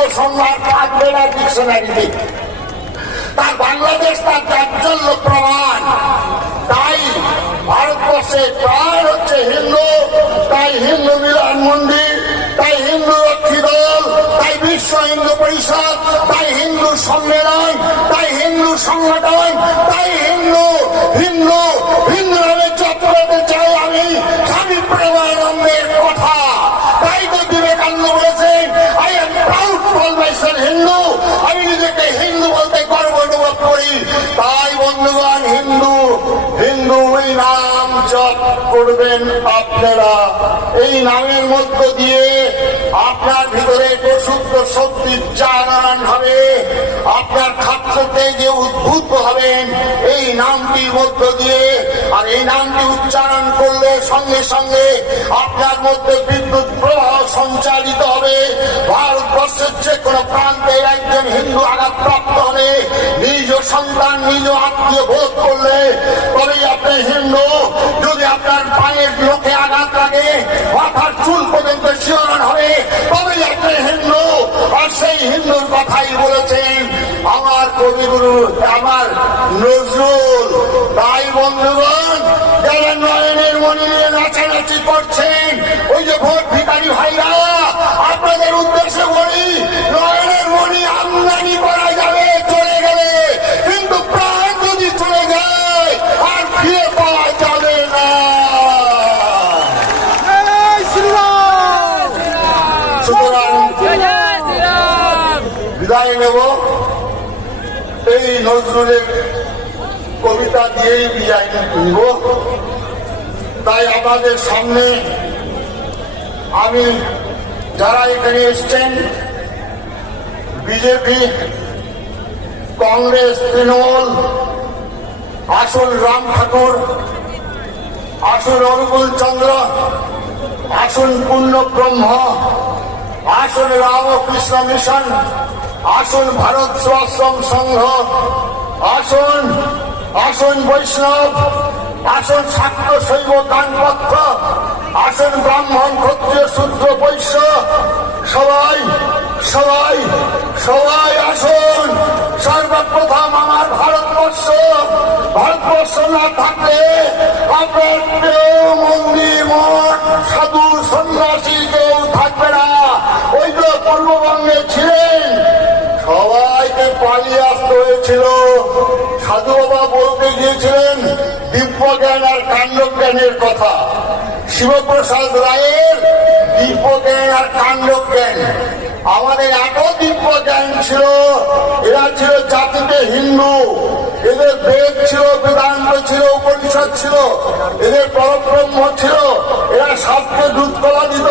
না ডিকশনারিতে তার বাংলাদেশ তার চাঞ্চল্য প্রমাণ। তাই ভারতবর্ষে প্রাণ হচ্ছে হিন্দু, তাই হিন্দু মন্দির, তাই হিন্দু রক্ষী তাই বিশ্ব হিন্দু পরিষদ, তাই হিন্দু সম্মেলন, তাই হিন্দু সংগঠন করি। তাই বন্ধুগণ, হিন্দু হিন্দু এই নাম জপ করবেন আপনারা। এই নামের মধ্য দিয়ে আপনার ভিতরে প্রসুপ্ত শক্তির জাগরণ হবে। আপনার খাদ্যতে যে উদ্ভূত হবেন এই নামটির মধ্য দিয়ে। আর এই নামটি উচ্চারণ করলে সঙ্গে সঙ্গে আপনার মধ্যে বিদ্যুৎ প্রবাহ সঞ্চালিত হবে। ভারতবর্ষের যে কোনো প্রান্তে একজন হিন্দু আঘাতপ্রাপ্ত হবে সন্তান নিজ আত্মীয় বোধ করলে আপনি হিন্দু। যদি আপনার পায়ের লোকে আঘাত লাগে চুল পর্যন্ত হবে আপনি হিন্দু। আর সেই হিন্দুর কথাই বলেছেন, আমার কবিগুরু, আমার নজরুল। তাই বন্ধুগণ, যারা নয়নের মনে নিয়ে নাচানাচি করছেন, ওই যে ভোট ভিকারি ভাইরা, আপনাদের উদ্দেশ্যে বলি, নয়নের মনি আমদানি করা বিদায় নেব। এই নজরুলের কবিতা দিয়েই বিদায় নিব। তাই আমাদের সামনে আমি যারা এখানে এসছেন, বিজেপি, কংগ্রেস, তৃণমূল আসুন রাম ঠাকুর আসুন অনুকূল চন্দ্র আসুন পূর্ণ ব্রহ্ম আসুন রামকৃষ্ণ মিশন, আসুন ভারত স্বাশ্রম সংঘ, আসুন আসুন বৈষ্ণব, আসুন শাক্ত শৈব দানপত্র, আসুন ব্রাহ্মণ, ক্ষত্রিয়, শূদ্র, বৈশ্য, সবাই সবাই সবাই আসুন। সর্বপ্রথম আমার ভারতবর্ষ ভারতবর্ষ না থাকলে আপনার প্রিয় মন্দির মঠ পূর্ববঙ্গে ছিলেন। সবাইকে পালিয়ে আসতে হয়েছিল। সাধু বাবা বলতে গিয়েছিলেন দিব্য জ্ঞান আর কাণ্ড জ্ঞানের কথা। শিবপ্রসাদ রায়ের দিব্য জ্ঞান আর কাণ্ড জ্ঞান আমাদের এত দিব্য জ্ঞান ছিল, এরা ছিল জাতিতে হিন্দু। এদের বেদ ছিল, বেদান্ত ছিল, উপনিষদ ছিল, এদের পরব্রহ্ম ছিল। এরা সবকে দুধ কলা দিত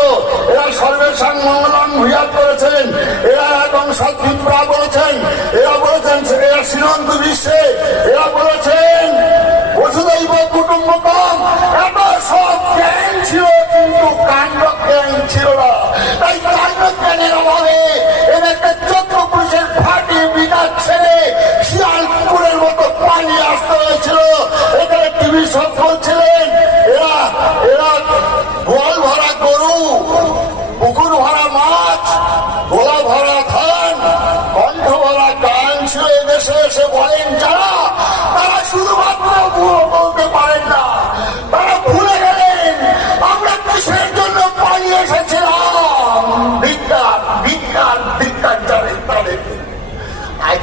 সর্বেশাং মঙ্গলাম ভূয়াত করেছেন এরা একদম সৎভিপ্রা বলেছেন। এরা বলেছেন এরা শ্রীমন্ত বিশ্বে। এরা বলেছেন বসুদৈব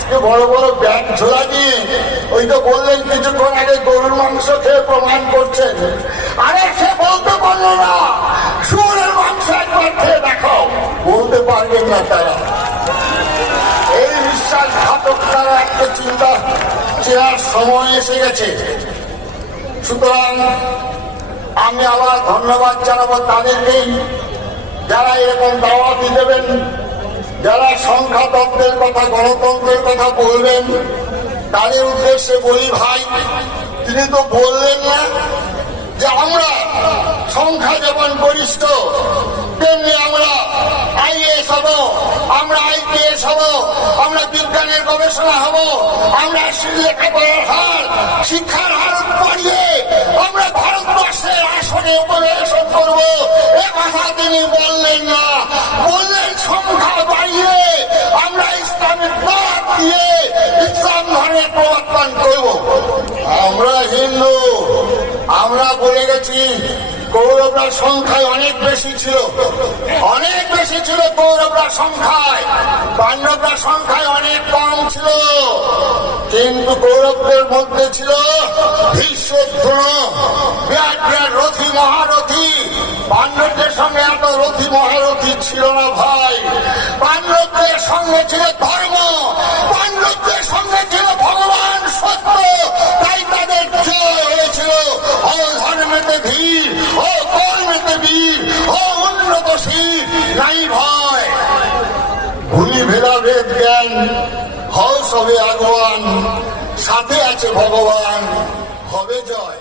আজকে বড় বড় ব্যাগ ঝোলা দিয়ে ওই তো বললেন কিছুক্ষণ আগে গরুর মাংস খেয়ে প্রমাণ করছেন। আরে সে বলতে পারল না। শুয়োরের মাংস একবার খেয়ে দেখো। বলতে পারবেন না তারা। এই বিশ্বাসঘাতক তারা একটা চিন্তা, চেয়ার সময় এসে গেছে। সুতরাং আমি আবার ধন্যবাদ জানাব তাদেরকেই। যারা এরকম দাওয়াতি দেবেন যারা সংখ্যাতন্ত্রের কথা, গণতন্ত্রের কথা বলবেন, তাদের উদ্দেশ্যে বলি ভাই, তিনি তো বললেন না যে আমরা সংখ্যা যেমন গরিষ্ঠ, তেমনি আমরা আইএস হব, আমরা আইপিএস হব, আমরা বিজ্ঞানের গবেষণা হব, আমরা লেখাপড়ার হার, শিক্ষার হার বাড়িয়ে আমরা ভারতবর্ষের আসনে উপবেশন করব। এ কথা তিনি বললেন না। প্রবর্তন করব। আমরা হিন্দু, আমরা বলে গেছি কৌরবরা সংখ্যায় অনেক বেশি ছিল। অনেক বেশি ছিল কৌরবরা সংখ্যায়। পাণ্ডবরা সংখ্যায় অনেক কম ছিল। কিন্তু কৌরবদের মধ্যে ছিল রথী, মহারথী। পাণ্ডবদের সঙ্গে এত রথী, মহারথী ছিল না ভাই। পাণ্ডবদের সঙ্গে ছিল ধর্ম। জ্ঞান হও সবে আগবান সাথে আছে ভগবান হবে জয়।